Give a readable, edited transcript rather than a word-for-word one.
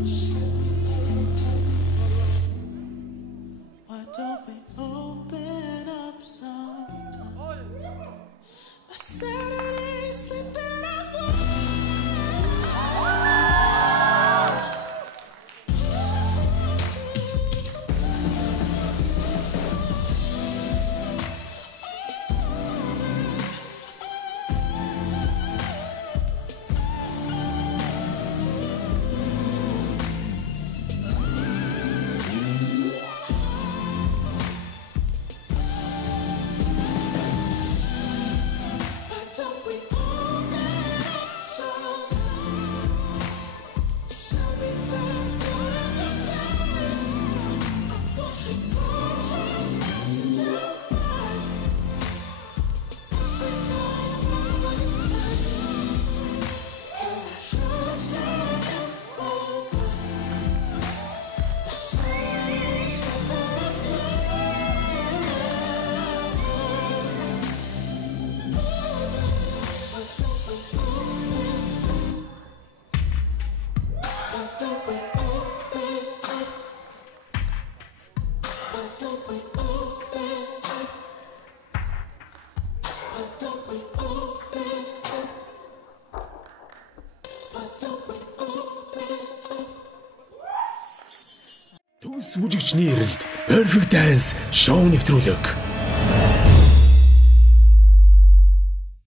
Why don't we open up sometime? My Saturday's slipping off. Төс бүжигчний эрэлт Perfect Dance шоу нэвтрүүлэг.